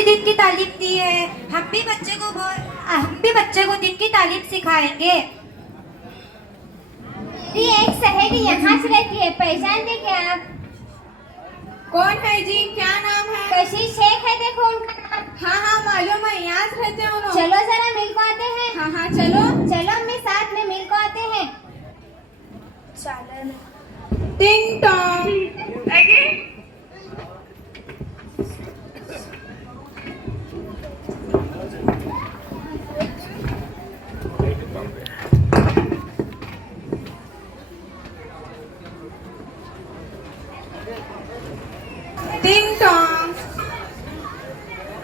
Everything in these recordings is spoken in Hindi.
अच्छी दिन की तालीम दी है। हम भी बच्चे को दिन की तालीम सिखाएंगे। मेरी एक सहेली यहाँ से रहती है, पहचानते क्या आप? कौन है जी, क्या नाम है? कशिश शेख है, देखो उनका नाम। हाँ हाँ मालूम है, यहाँ से रहते हैं उन्होंने। चलो जरा मिल को आते हैं। हाँ हाँ चलो। चलो अम्मी साथ में मिल को आते हैं। टिंग टोंग। टिंग टोंग।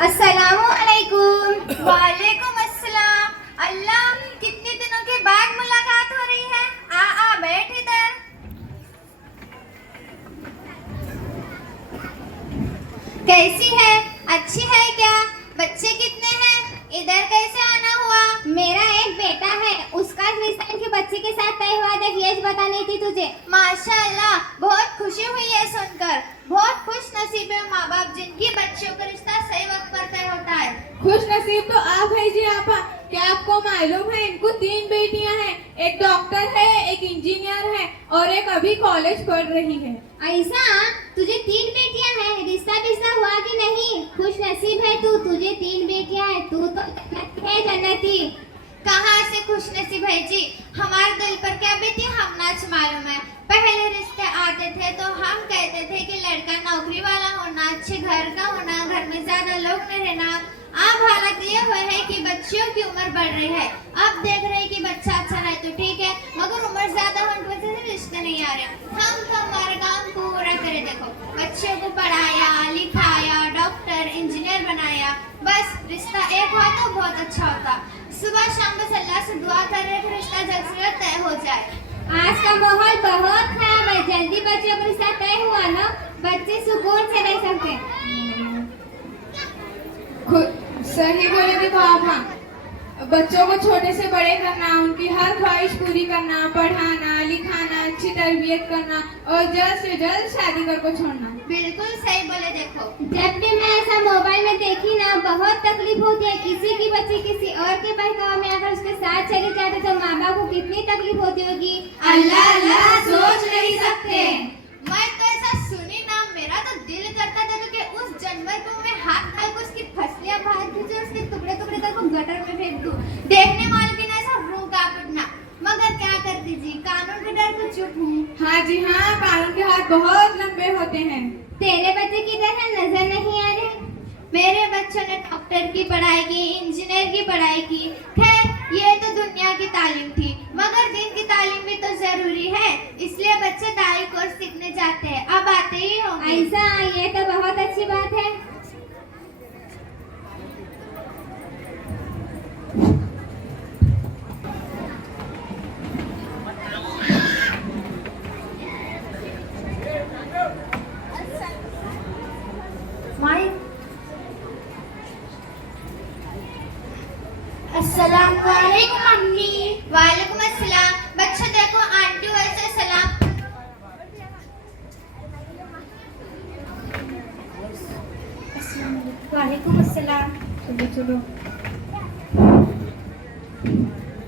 अस्सलामु अलैकुम। वालेकुम अस्सलाम। अल्लाह, कितने दिनों के बाद मुलाकात हो रही है। आ बैठ इधर। कैसी है? अच्छी है क्या? बच्चे कितने हैं? इधर कैसे आना हुआ? मेरा एक बेटा है, उसका रिश्ता के बच्चे के साथ तय हुआ। देख यश बतानी थी तुझे। माशाल्लाह, बहुत खुशी हुई है सुनकर। बहुत खुश नसीब है माँ बाप जिनकी बच्चों का रिश्ता सही वक्त पर तय होता है। खुश नसीब तो आप है जी आपा। क्या आपको मालूम है इनको 3 बेटियां हैं, एक डॉक्टर है, एक इंजीनियर है और एक अभी कॉलेज पढ़ रही है। ऐसा? तुझे 3 बेटियां हैं, रिश्ता बिस्ता हुआ कि नहीं? खुश नसीब है तू, तुझे 3 बेटियां हैं, तू तो है जन्नती। कहाँ से खुश नसीब है जी, हमारे दिल पर क्या बीती हम नाच मालूम है। पहले रिश्ते आते थे तो हम कहते थे कि लड़का नौकरी वाला होना, अच्छे घर का होना, घर में ज्यादा लोग न रहना। अब हालत ये हुआ है कि बच्चियों की उम्र बढ़ रही है। अब देख रहे हैं कि बच्चा अच्छा रहे तो ठीक है, मगर उम्र ज्यादा होने की वजह से रिश्ते नहीं आ रहे। हम तो हमारा काम पूरा करे, देखो बच्चों को पढ़ाया लिखाया, डॉक्टर इंजीनियर बनाया, बस रिश्ता एक हुआ तो बहुत अच्छा होता। सुबह शाम बस अल्लाह से दुआ कर रहे कि रिश्ता जल्द से जल्द तय हो जाए। आज का माहौल बहुत खराब है, जल्दी बच्चों का रिश्ता तय हुआ ना, बच्चे सुकून से रह सकते। सही बोले देखो आप। हाँ, बच्चों को छोटे से बड़े करना, उनकी हर ख्वाहिश पूरी करना, पढ़ाना लिखाना, अच्छी तरबियत करना और जल्द से जल्द शादी कर को छोड़ना। बिल्कुल सही बोले। देखो जब भी मैं ऐसा मोबाइल में देखी ना, बहुत तकलीफ होती है। किसी की बच्ची किसी और के बहकाव में अगर उसके साथ चली जाते तो माँ बाप को कितनी तकलीफ होती होगी। अल्लाह अल्लाह सोच नहीं सकते। मैं तो ऐसा सुनी ना, मेरा तो दिल करता था कि उस जानवर को मैं हाथ डाल कर उसकी फसलियां बाहर खींचूं, उसके टुकड़े टुकड़े करके गटर में फेंक दूं। देखने वालों की ना ऐसा रूह कांप उठना, मगर क्या कर दीजिए, कानून के डर को चुप हूँ। हाँ जी हाँ, कानून के हाथ बहुत लंबे होते हैं। तेरे बच्चे किधर है, नजर नहीं आ रहे? मेरे बच्चों ने डॉक्टर की पढ़ाई की, इंजीनियर की पढ़ाई की। खैर ये तो दुनिया की तालीम थी, मगर दिन की तालीम भी तो जरूरी है, इसलिए बच्चे दाई कोर्स सीखने जाते हैं। अब आते ही होंगे। ऐसा? ये तो बहुत अच्छी बात है। अस्सलाम वालेकुम अम्मी। वालेकुम अस्सलाम। बच्चों देखो आंटी वैसे सलाम। वालेकुम अस्सलाम। चलो चलो।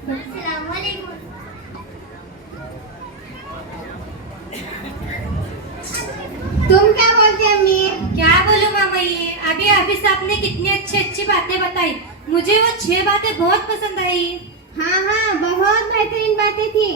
अस्सलाम वालेकुम। तुम क्या बोलती अम्मी? क्या बोलूं मामा, ये अभी हाफिज साहब ने कितनी अच्छी बातें बताई। मुझे वो 6 बातें बहुत पसंद आई। हाँ हाँ, बहुत बेहतरीन बातें थी।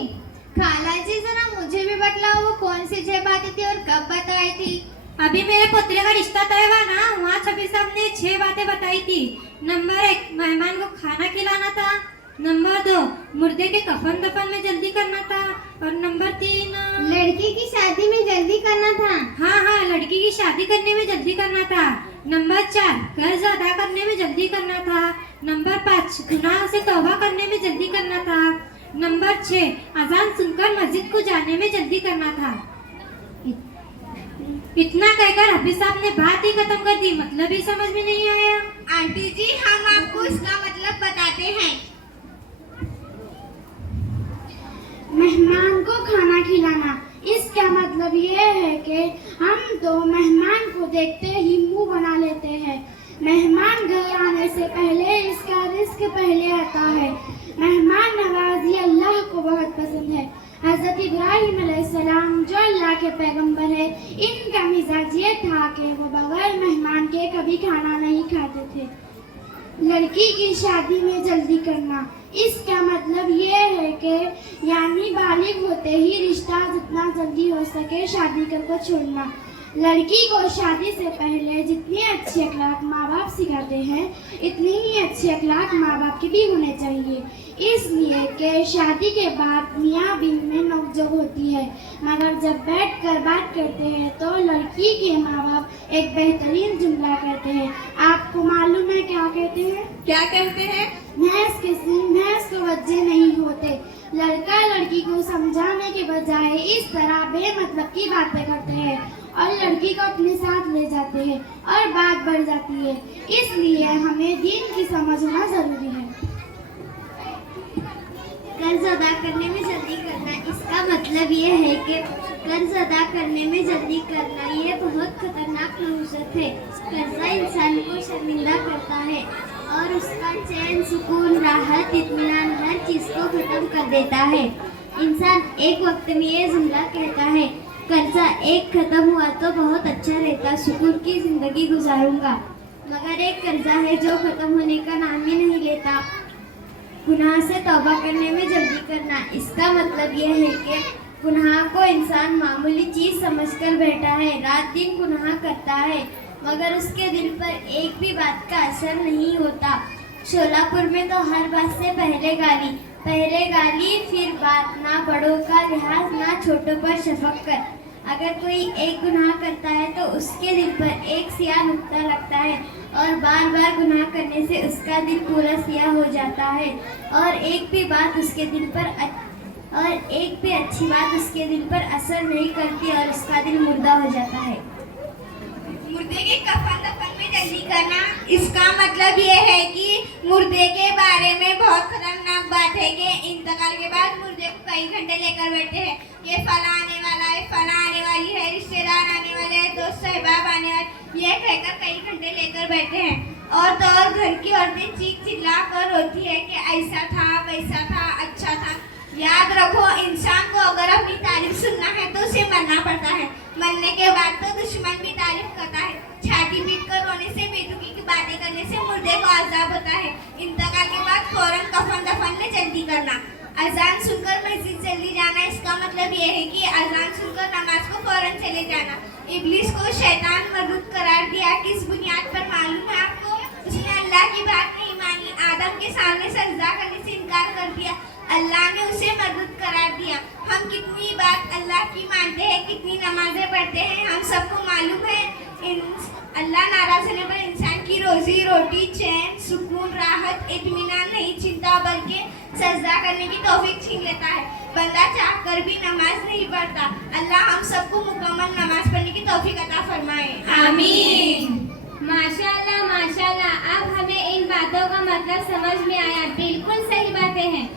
खाला जी जरा मुझे भी बतलाओ वो कौन सी 6 बातें थी और कब बताई थी? अभी मेरे पोतरे का रिश्ता तय हुआ ना, वहाँ छबीर साहब ने 6 बातें बताई थी। नंबर 1, मेहमान को खाना खिलाना था। नंबर 2, मुर्दे के कफन दफन में जल्दी करना था। और नंबर 3, लड़की की शादी में जल्दी करना था। हाँ हाँ, लड़की की शादी करने में जल्दी करना था। नंबर 4, कर्ज अदा करने में जल्दी करना था। नंबर 5, गुनाह से तौबा करने में जल्दी करना था। नंबर 6, अजान सुनकर मस्जिद को जाने में जल्दी करना था। इतना कहकर हाफिज साहब ने बात ही खत्म कर दी, मतलब ही समझ में नहीं आया। आंटी जी हम आपको इसका मतलब बताते हैं। मेहमान को खाना खिलाना, इसका मतलब ये है कि हम तो मेहमान को देखते ही मुंह बना लेते हैं। मेहमान से पहले इसका रिस्क पहले आता है। मेहमान नवाजी अल्लाह को बहुत पसंद है। हज़रत इब्राहीम अलैहिस्सलाम जो अल्लाह के पैगंबर है, इनका मिजाज ये था कि वो बगैर मेहमान के कभी खाना नहीं खाते थे। लड़की की शादी में जल्दी करना, इसका मतलब ये है कि यानी बालिग होते ही रिश्ता जितना जल्दी हो सके शादी करके छोड़ना। लड़की को शादी से पहले जितने अच्छे अखलाक माँ बाप सिखाते हैं, इतने ही अच्छे अखलाक माँ बाप के भी होने चाहिए। इसलिए कि शादी के बाद मियाँ बीवी में नोकझोंक होती है, मगर जब बैठ कर बात करते हैं तो लड़की के माँ बाप एक बेहतरीन जुमला कहते हैं। आपको मालूम है क्या कहते हैं? क्या कहते हैं? भैंस को बच्चे नहीं होते। लड़का लड़की को समझाने के बजाय इस तरह बेमतलब की बातें करते हैं और लड़की को अपने साथ ले जाते हैं और बात बढ़ जाती है। इसलिए हमें दीन की समझ होना जरूरी है। कर्ज अदा करने में जल्दी करना, इसका मतलब ये है कि कर्ज अदा करने में जल्दी करना ये बहुत खतरनाक नहुसत है। कर्जा इंसान को शर्मिंदा करता है और उसका चैन, सुकून, राहत, इत्मीनान हर चीज़ को खत्म कर देता है। इंसान एक वक्त में ये जुमला कहता है, कर्जा एक खत्म हुआ तो बहुत अच्छा रहता, सुकून की जिंदगी गुजारूंगा। मगर एक कर्जा है जो खत्म होने का नाम ही नहीं लेता। गुनाह से तौबा करने में जल्दी करना, इसका मतलब यह है कि गुनाह को इंसान मामूली चीज़ समझकर बैठा है, रात दिन गुनाह करता है, मगर उसके दिल पर एक भी बात का असर नहीं होता। शोलापुर में तो हर बात से पहले गाली फिर बात, ना बड़ों का लिहाज ना छोटों पर शफकत। अगर कोई एक गुनाह करता है तो उसके दिल पर एक सियाह नुक्ता लगता है और बार बार गुनाह करने से उसका दिल पूरा सियाह हो जाता है और एक भी अच्छी बात उसके दिल पर असर नहीं करती और उसका दिल मुर्दा हो जाता है। मुर्दे के कफन दफन में जल्दी करना, इसका मतलब ये है कि मुर्दे के बारे में बहुत खतरनाक बात है कि इंतकाल के बाद मुर्दे को कई घंटे लेकर बैठे हैं। ये फला आने वाला है, फला आने वाली है, रिश्तेदार आने वाले हैं, दोस्त सहबाब आने वाले, ये कहकर कई घंटे लेकर बैठे हैं। और तो और घर की औरतें चीख चिल्ला कर रोती है कि ऐसा था, वैसा था, अच्छा था। याद रखो, इंसान को अगर अपनी तारीफ सुनना है तो उसे मरना पड़ता है, मरने के बाद तो दुश्मन भी तारीफ करता है। छाती पीट कर रोने से, बेतुकी की बातें करने से मुर्दे को अजाब होता है। इंतकाल के बाद फौरन कफन दफन में जल्दी करना। अजान सुनकर मस्जिद जल्दी जाना, इसका मतलब यह है कि अजान सुनकर नमाज को फौरन चले जाना। इब्लिस को शैतान मरदूद करार दिया, किस बुनियाद पर मालूम है आपको? उसने अल्लाह की बात नहीं मानी, आदम के सामने सजदा करने से इनकार कर दिया, अल्लाह ने उसे मरदूद करार दिया। हम कितनी बात अल्लाह की मानते हैं, कितनी नमाजें पढ़ते हैं, हम सबको मालूम है। अल्लाह नाराज होने पर इंसान की रोजी रोटी, चैन, सुकून, राहत, इत्मीनान नहीं छीनता बल्कि सजदा करने की तौफीक छीन लेता है। बंदा चाहकर भी नमाज नहीं पढ़ता। अल्लाह हम सबको मुकम्मल नमाज पढ़ने की तौफीक अता फरमाए, आमीन। माशाल्लाह माशाल्लाह, अब हमें इन बातों का मतलब समझ में आया। बिल्कुल सही बातें हैं।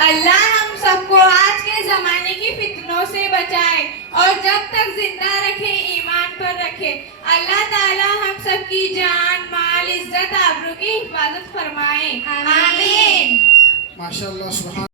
अल्लाह हम सबको आज के ज़माने की फितनों से बचाए और जब तक जिंदा रखे ईमान पर रखे। अल्लाह ताला हम सबकी जान, माल, इज्जत, आबरू की हिफाजत फरमाए, आमीन। माशाअल्लाह, सुभान